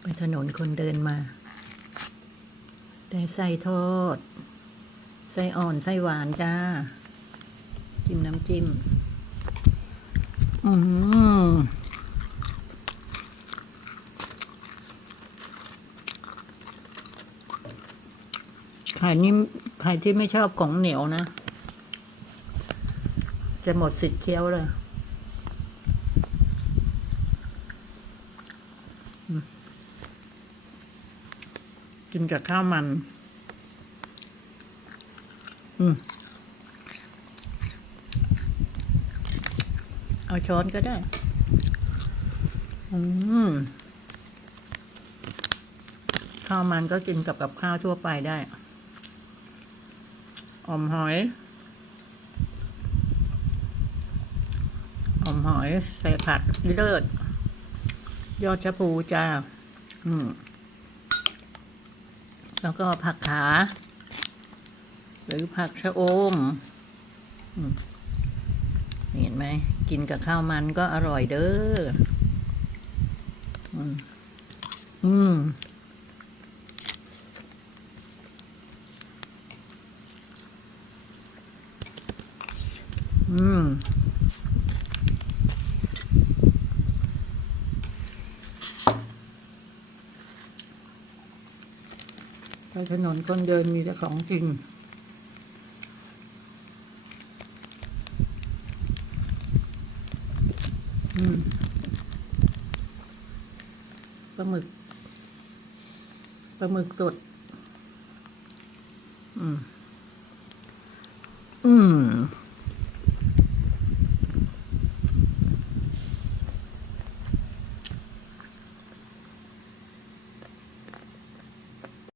ไปถนนคนเดินมา ได้ไส้ทอด ไส้อ่อน ไส้หวานจ้า จิ้มน้ำจิ้ม อืมใครนี่ใครที่ไม่ชอบของเหนียวนะ จะหมดสิทธิ์เคี้ยวเลยอืม กินกับข้าวมัน อืมเอาช้อนก็ได้ อืม ข้าวมันก็กินกับกับข้าวทั่วไปได้ออมหอย อมหอยใส่ผักเลิศ ยอดชะพูจ้า อืม แล้วก็ผักขา หรือผักชะอมอืมเห็นไหม กินกับข้าวมันก็อร่อยเด้อ อืม อืมอืม ไปถนนคนเดินมีแต่ของจริงปลาหมึกปลาหมึกสด อืม อืม